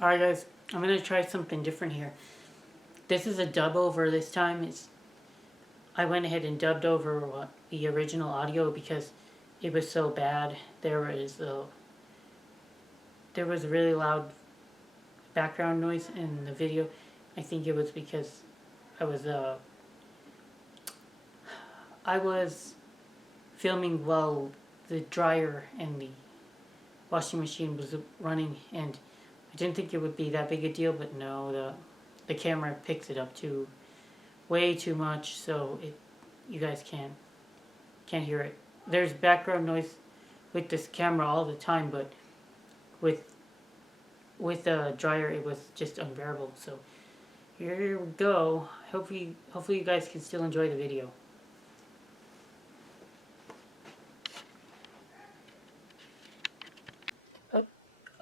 Alright guys, I'm going to try something different here. This is a dub over this time. I went ahead and dubbed over the original audio because it was so bad. There was a really loud background noise in the video. I think it was because I was I was filming while the dryer and the washing machine was running, and I didn't think it would be that big a deal, but no, the camera picks it up way too much, so you guys can't hear it. There's background noise with this camera all the time, but with the dryer it was just unbearable. So here we go. Hopefully you guys can still enjoy the video.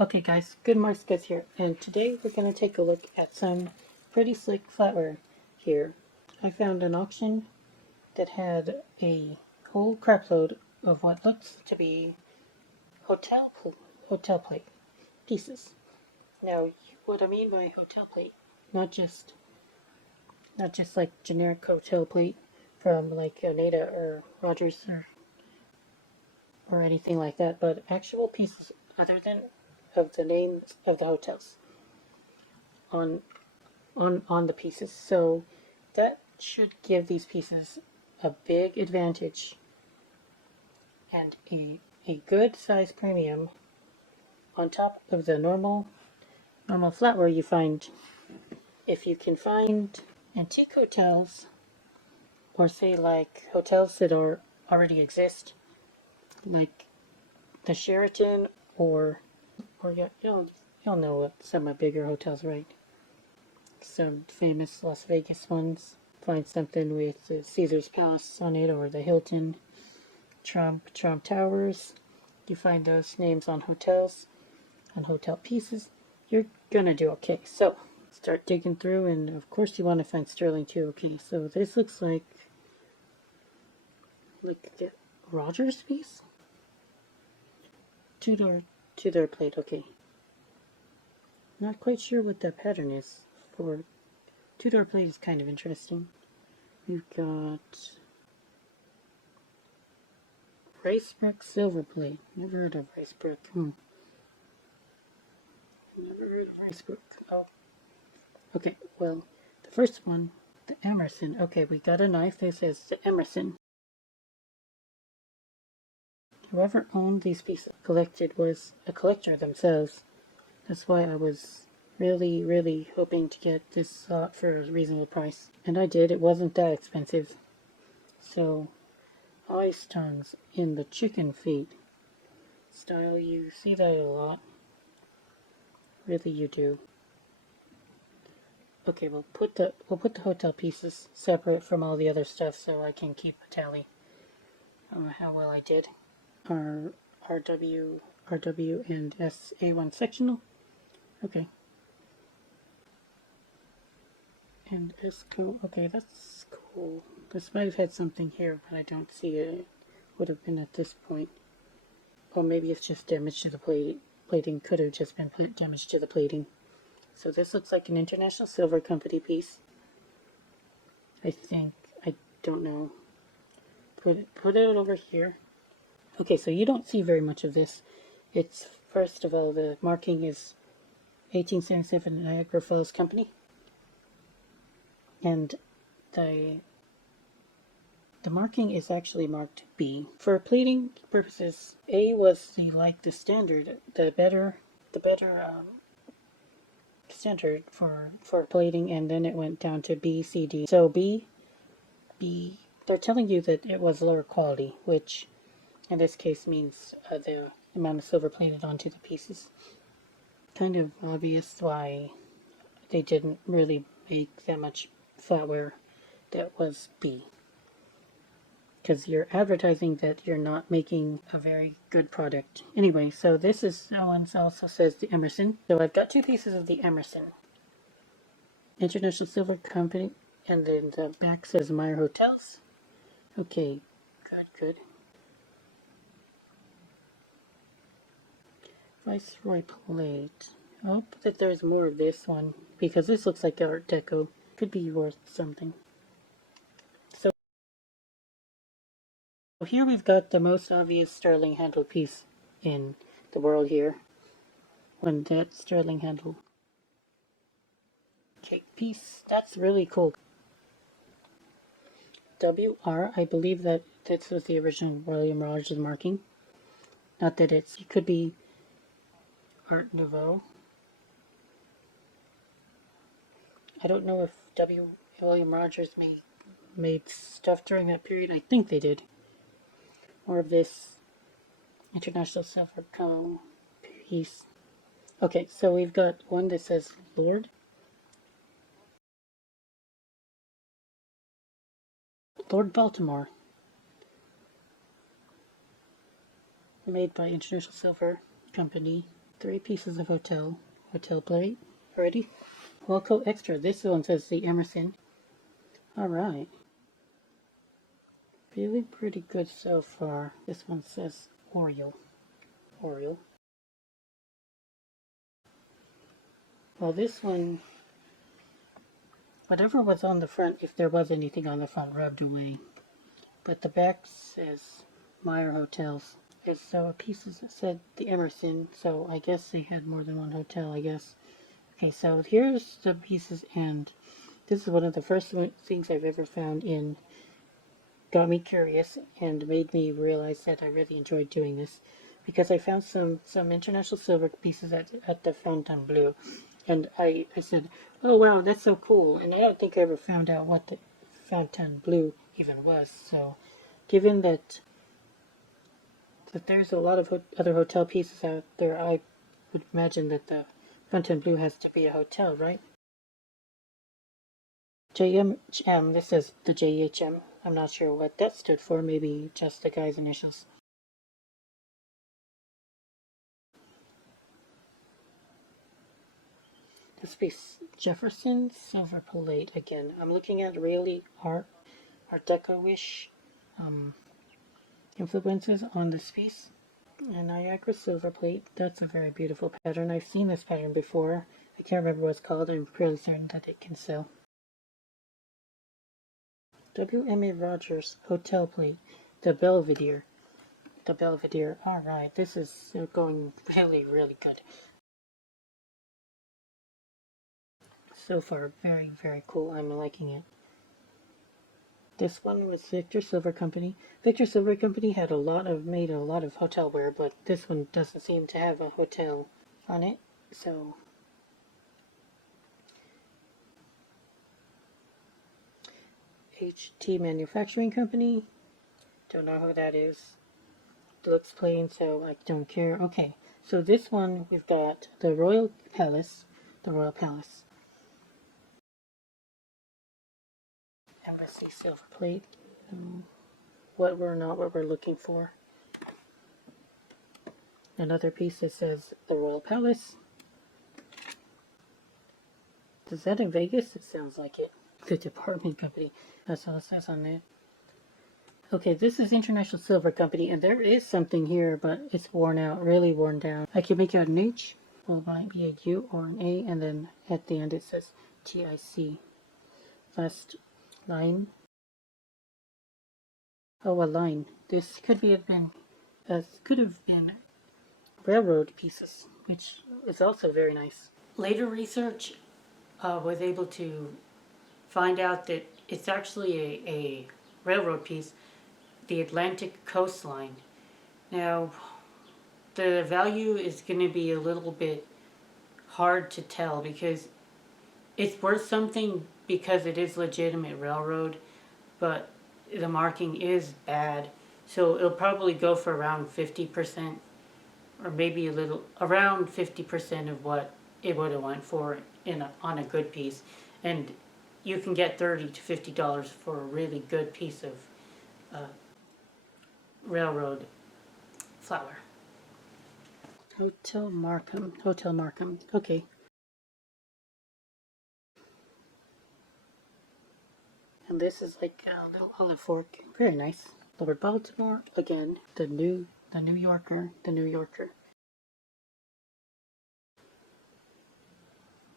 Okay guys, good Marks Goods here, and today we're going to take a look at some pretty slick flatware here. I found an auction that had a whole crapload of what looks to be hotel plate pieces. Now, what I mean by hotel plate, not just like generic hotel plate from like Oneida or Rogers or anything like that, but actual pieces other than of the names of the hotels on the pieces. So that should give these pieces a big advantage and a good size premium on top of the normal flatware you find. If you can find antique hotels, or say like hotels that already exist, like the Sheraton, or you'll know what some of bigger hotels, right? Some famous Las Vegas ones. Find something with the Caesar's Palace on it, or the Hilton, Trump Towers. You find those names on hotels, on hotel pieces, you're gonna do okay. So start digging through, and of course you want to find sterling too. Okay, so this looks like the Rogers piece. Two-door plate. Okay, not quite sure what that pattern is for. Two-door plate is kind of interesting. We've got Ricebrick Silverplate. Never heard of Ricebrick. Never heard of Ricebrick. Oh, okay. Well, the first one, the Emerson. Okay, we got a knife that says the Emerson. Whoever owned these pieces collected was a collector themselves. That's why I was really hoping to get this lot for a reasonable price. And I did. It wasn't that expensive. So, ice tongues in the chicken feet style. You see that a lot. Really, you do. Okay, we'll put the hotel pieces separate from all the other stuff so I can keep a tally on how well I did. Our RW and SA1 sectional. Okay. And Isco. Okay, that's cool. This might have had something here, but I don't see it. Would have been at this point. Or maybe it's just damage to the plating. Could have just been damage to the plating. So this looks like an International Silver Company piece. I think. I don't know. Put it over here. Okay, so you don't see very much of this. It's, first of all, the marking is 1877 Niagara Falls Company. And the marking is actually marked B. For plating purposes, A was the standard, the better standard for plating, and then it went down to B, C, D. So B, they're telling you that it was lower quality, which in this case means the amount of silver plated onto the pieces. Kind of obvious why they didn't really make that much flatware that was B. Because you're advertising that you're not making a very good product. Anyway, so this one also says the Emerson. So I've got two pieces of the Emerson. International Silver Company, and then the back says Meyer Hotels. Okay, good. Viceroy plate. I hope that there's more of this one, because this looks like Art Deco. Could be worth something. So here we've got the most obvious sterling handle piece in the world here. When that sterling handle cake piece. That's really cool. WR, I believe that this was the original William Rogers marking. Not that it could be Art Nouveau. I don't know if William Rogers made stuff during that period. I think they did. More of this International Silver piece. Okay, so we've got one that says Lord Baltimore. Made by International Silver Company. 3 pieces of hotel plate. Ready? Welco Extra. This one says the Emerson. Alright. Feeling pretty good so far. This one says Oriole. Well, this one, whatever was on the front, if there was anything on the front, rubbed away. But the back says Meyer Hotels. So pieces that said the Emerson, so I guess they had more than one hotel, I guess. Okay, so here's the pieces, and this is one of the first things I've ever found in. Got me curious and made me realize that I really enjoyed doing this, because I found some international silver pieces at the Fontainebleau, and I said, oh wow, that's so cool, and I don't think I ever found out what the Fontainebleau even was. So given that there's a lot of other hotel pieces out there, I would imagine that the Fontainebleau has to be a hotel, right? JMM, this is the JHM. I'm not sure what that stood for, maybe just the guy's initials. This piece, Jefferson Silverplate again. I'm looking at really Art Deco-ish influences on this piece. And Niagara Silverplate, that's a very beautiful pattern. I've seen this pattern before. I can't remember what it's called. I'm fairly certain that it can sell. WMA Rogers Hotel Plate, the Belvedere. Alright, this is going really, really good. So far, very, very cool. I'm liking it. This one was Victor Silver Company. Victor Silver Company had made a lot of hotelware, but this one doesn't seem to have a hotel on it. So HT Manufacturing Company. Don't know who that is. It looks plain, so I don't care. Okay, so this one we've got the Royal Palace. Embassy Silver Plate. What we're looking for. Another piece that says the Royal Palace. Is that in Vegas? It sounds like it. The department company. That's all it says on there. Okay, this is International Silver Company, and there is something here, but it's worn out, really worn down. I can make out an H, well, it might be a U or an A, and then at the end it says TIC. Last line. Oh, a line. This could have been railroad pieces, which is also very nice. Later research was able to find out that it's actually a railroad piece, the Atlantic coastline. Now, the value is going to be a little bit hard to tell because it's worth something because it is legitimate railroad, but the marking is bad. So it'll probably go for around 50%, or maybe a little around 50% of what it would have went for on a good piece. And you can get $30 to $50 for a really good piece of railroad flatware. Hotel Markham. Okay. And this is like a little olive fork. Very nice. Lord Baltimore again. The New Yorker.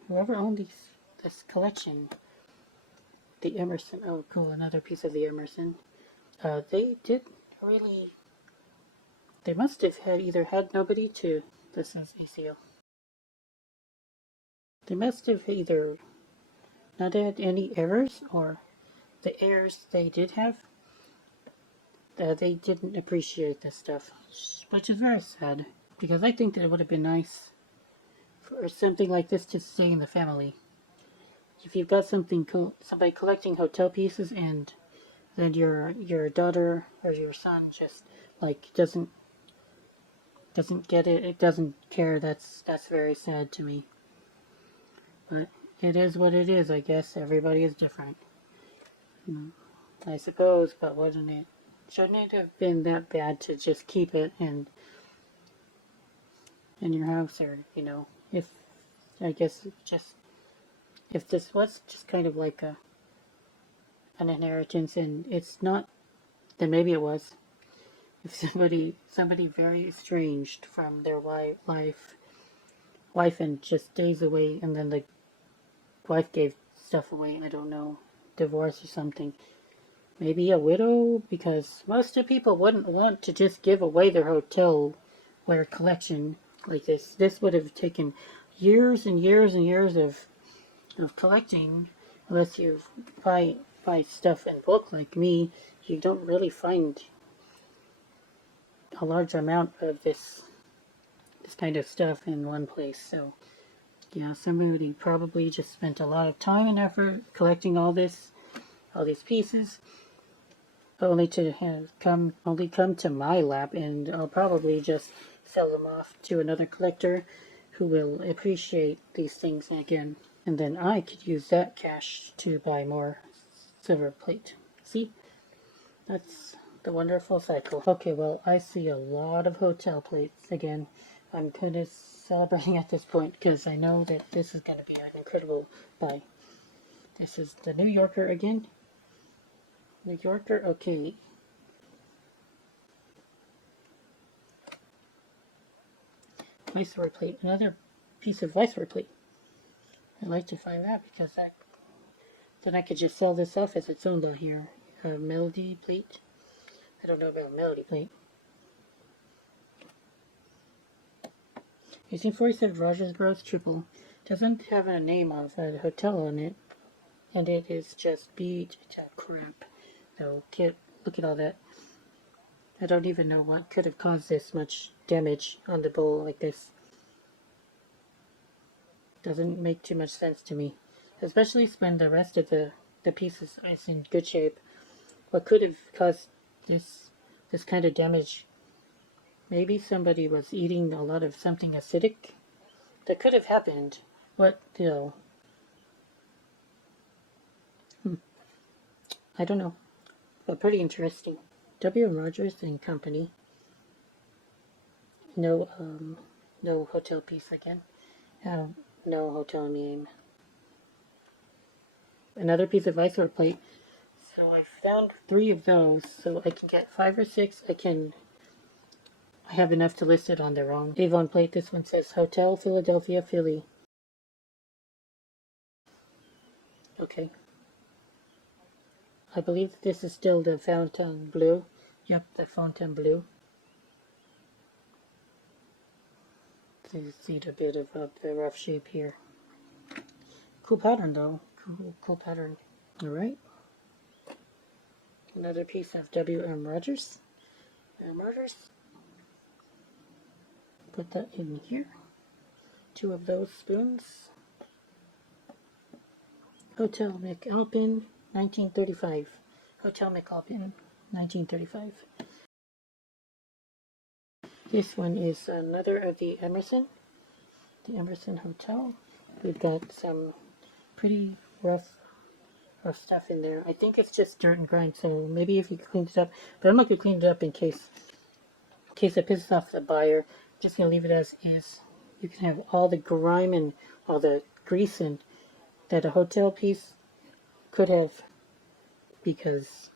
whoever owned this collection, the Emerson. Oh, cool! Another piece of the Emerson. They did really. They must have either had nobody to. This is ACL. They must have either not had any errors, or the errors they did have, they didn't appreciate this stuff, which is very sad. Because I think that it would have been nice for something like this to stay in the family. If you've got somebody collecting hotel pieces, and then your daughter or your son just like doesn't get it, it doesn't care. That's very sad to me. But it is what it is. I guess everybody is different. I suppose, but shouldn't it have been that bad to just keep it in your house, or if I guess just if this was just kind of like an inheritance, and it's not, then maybe it was. If somebody very estranged from their wife and just days away, and then the wife gave stuff away, I don't know, divorce or something. Maybe a widow, because most of people wouldn't want to just give away their hotel ware collection like this. This would have taken years and years and years of collecting. Unless you buy stuff in bulk like me, you don't really find a large amount of this kind of stuff in one place. So yeah, somebody probably just spent a lot of time and effort collecting all these pieces, only to come to my lap, and I'll probably just sell them off to another collector who will appreciate these things again, and then I could use that cash to buy more Silverplate. See, that's the wonderful cycle. Okay, well, I see a lot of hotel plates again. I'm kind of celebrating at this point because I know that this is going to be an incredible buy. This is the New Yorker again. New Yorker, okay. Viceroy plate, another piece of Viceroy plate. I'd like to find that because then I could just sell this off as its own down here. Melody plate. I don't know about Melody plate. 1847 Rogers Bros Triple. Doesn't have a name of a hotel on it, and it is just beat to crap. So look at all that. I don't even know what could have caused this much damage on the bowl like this. Doesn't make too much sense to me. Especially when the rest of the pieces is in good shape. What could have caused this kind of damage? Maybe somebody was eating a lot of something acidic. That could have happened. What, I don't know. But pretty interesting. W. Rogers and Company. No, no hotel piece again. No hotel name. Another piece of Viceroy plate. So I found 3 of those. So I can get 5 or 6. I have enough to list it on their own. Avon plate. This one says Hotel Philadelphia, Philly. Okay. I believe this is still the Fontainebleau. Yep, the Fontainebleau. So you see a bit of the rough shape here. Cool pattern though. Cool pattern. Alright. Another piece of W.M. Rogers. Put that in here. 2 of those spoons. Hotel McAlpin, 1935. Hotel McAlpin, 1935. This one is another of the Emerson Hotel. We've got some pretty rough stuff in there. I think it's just dirt and grime, so maybe if you clean it up, but I'm not going to clean it up in case it pisses off the buyer. I'm just going to leave it as is. You can have all the grime and all the grease and that a hotel piece could have, because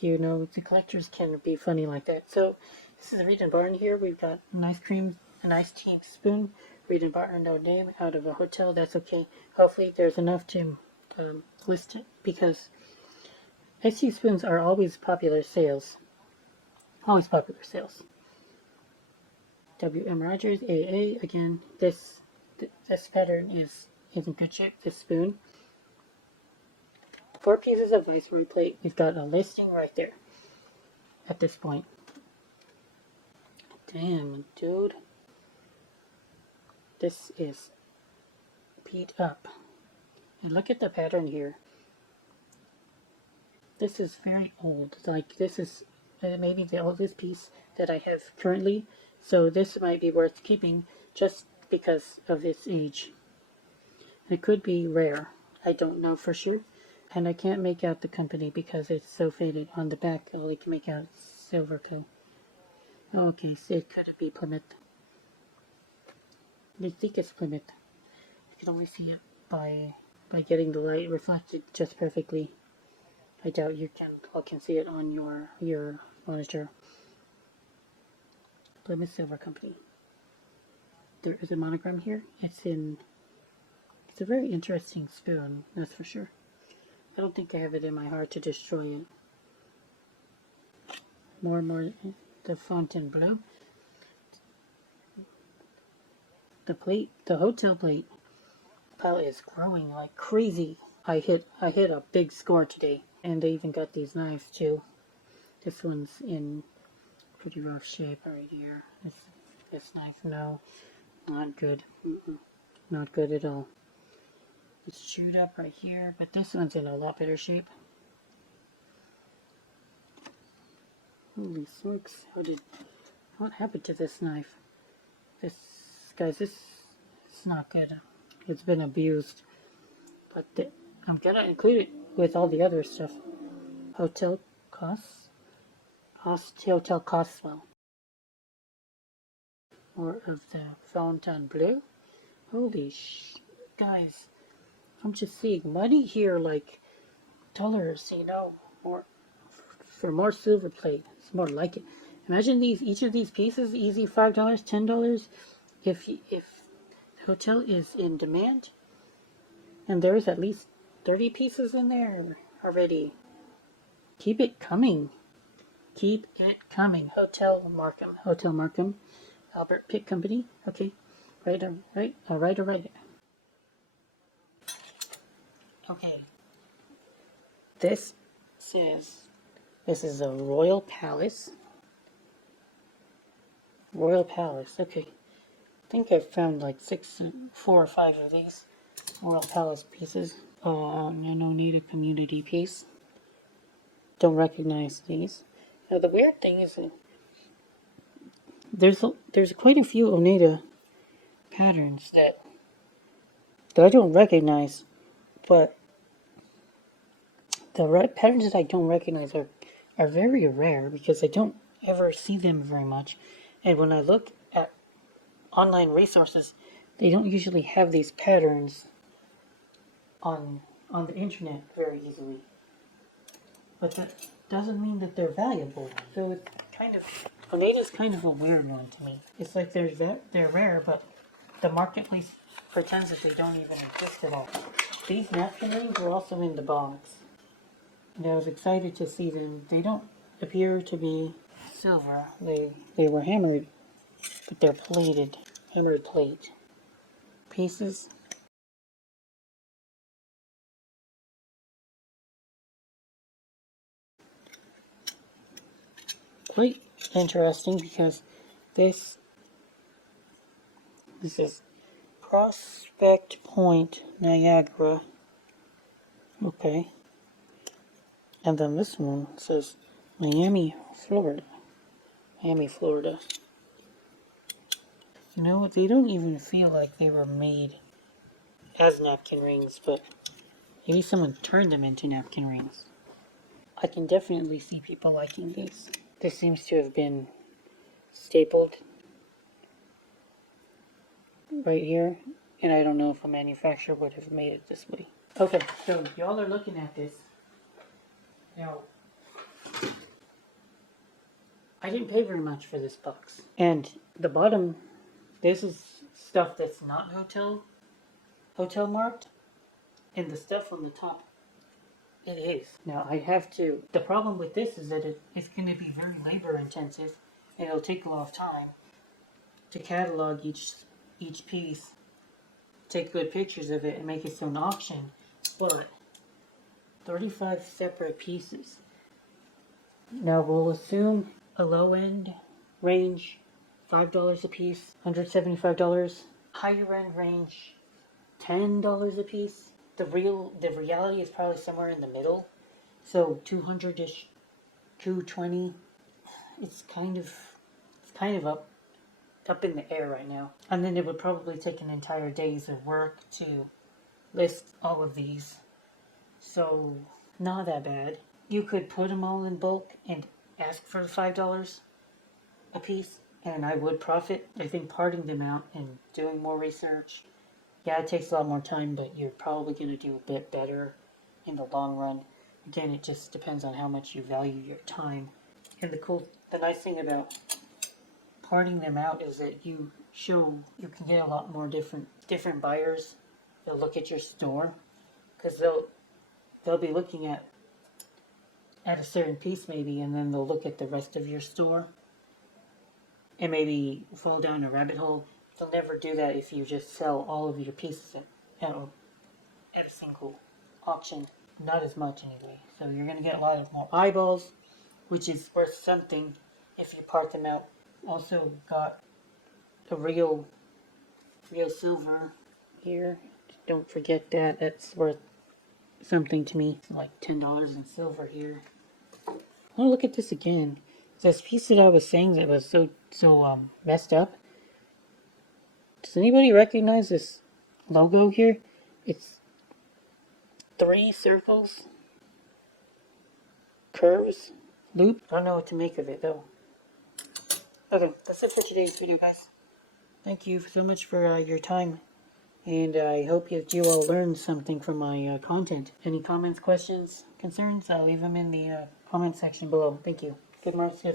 the collectors can be funny like that. So this is a Reed and Barn here. We've got an ice tea spoon We didn't borrow no name out of a hotel. That's okay. Hopefully there's enough to list it, because icy spoons are always popular sales. Always popular sales. W.M. Rogers, AA. Again, this pattern is in good shape. This spoon. 4 pieces of Viceroy plate. We've got a listing right there at this point. Damn, dude. This is beat up. And look at the pattern here. This is very old. Like, this is maybe the oldest piece that I have currently. So this might be worth keeping just because of its age. It could be rare. I don't know for sure. And I can't make out the company because it's so faded. On the back, all I can make out Silverplate. Okay, so it could be Plymouth. I think it's Plymouth. You can only see it by getting the light reflected just perfectly. I doubt you can see it on your monitor. Plymouth Silver Company. There is a monogram here. It's a very interesting spoon, that's for sure. I don't think I have it in my heart to destroy it. More the fountain blue. The plate, the hotel plate pile is growing like crazy. I hit a big score today, and they even got these knives too. This one's in pretty rough shape right here. This knife, no, not good. Not good at all. It's chewed up right here, but this one's in a lot better shape. Holy smokes! What happened to this knife? Guys, it's not good. It's been abused. But I'm gonna include it with all the other stuff. Hotel costs. Hotel costs well. More of the fountain blue. Holy guys. I'm just seeing money here, like dollars, or for more silver plate. It's more like it. Imagine each of these pieces, easy $5, $10. If the hotel is in demand, and there's at least 30 pieces in there already. Keep it coming. Keep it coming. Hotel Markham. Albert Pitt Company. Okay. Right. All right. Okay. This is a Royal Palace. Royal Palace. Okay. I think I've found like 4 or 5 of these Royal Palace pieces. No need a community piece. Don't recognize these. Now the weird thing is there's quite a few Oneida patterns that I don't recognize, but the patterns that I don't recognize are very rare because I don't ever see them very much. And when I look at online resources, they don't usually have these patterns on the internet very easily. But that doesn't mean that they're valuable. So it's Oneida's kind of a weird one to me. It's like they're rare, but the marketplace pretends that they don't even exist at all. These napkin rings were also in the box, and I was excited to see them. They don't appear to be silver. They were hammered, but they're plated, hammered plate pieces. Quite interesting because this is Prospect Point, Niagara. Okay. And then this one says Miami, Florida. Miami, Florida. You know, they don't even feel like they were made as napkin rings, but maybe someone turned them into napkin rings. I can definitely see people liking these. This seems to have been stapled right here, and I don't know if a manufacturer would have made it this way. Okay, so y'all are looking at this. Now, I didn't pay very much for this box. And the bottom, this is stuff that's not hotel marked, and the stuff on the top, it is. Now I have to, the problem with this is that it's going to be very labor intensive, and it'll take a lot of time to catalog each piece, take good pictures of it, and make it so an auction. But 35 separate pieces. Now we'll assume a low end range, $5 a piece, $175. Higher end range, $10 a piece. The reality is probably somewhere in the middle. So 200-ish, 220. It's kind of up in the air right now. And then it would probably take an entire day's of work to list all of these. So not that bad. You could put them all in bulk and ask for $5 a piece, and I would profit. I think parting them out and doing more research, yeah, it takes a lot more time, but you're probably going to do a bit better in the long run. Again, it just depends on how much you value your time. And the nice thing about parting them out is that you can get a lot more different buyers. They'll look at your store because they'll be looking at a certain piece maybe, and then they'll look at the rest of your store and maybe fall down a rabbit hole. They'll never do that if you just sell all of your pieces at a single auction. Not as much anyway. So you're going to get a lot of more eyeballs, which is worth something if you part them out. Also got a real silver here. Don't forget that. That's worth something to me. It's like $10 in silver here. Oh, look at this again. This piece that I was saying that was so messed up. Does anybody recognize this logo here? It's 3 circles, curves, loop. I don't know what to make of it though. Okay, that's it for today's video, guys. Thank you so much for your time, and I hope that you all learned something from my content. Any comments, questions, concerns? I'll leave them in the comment section below. Thank you. Good Marks out.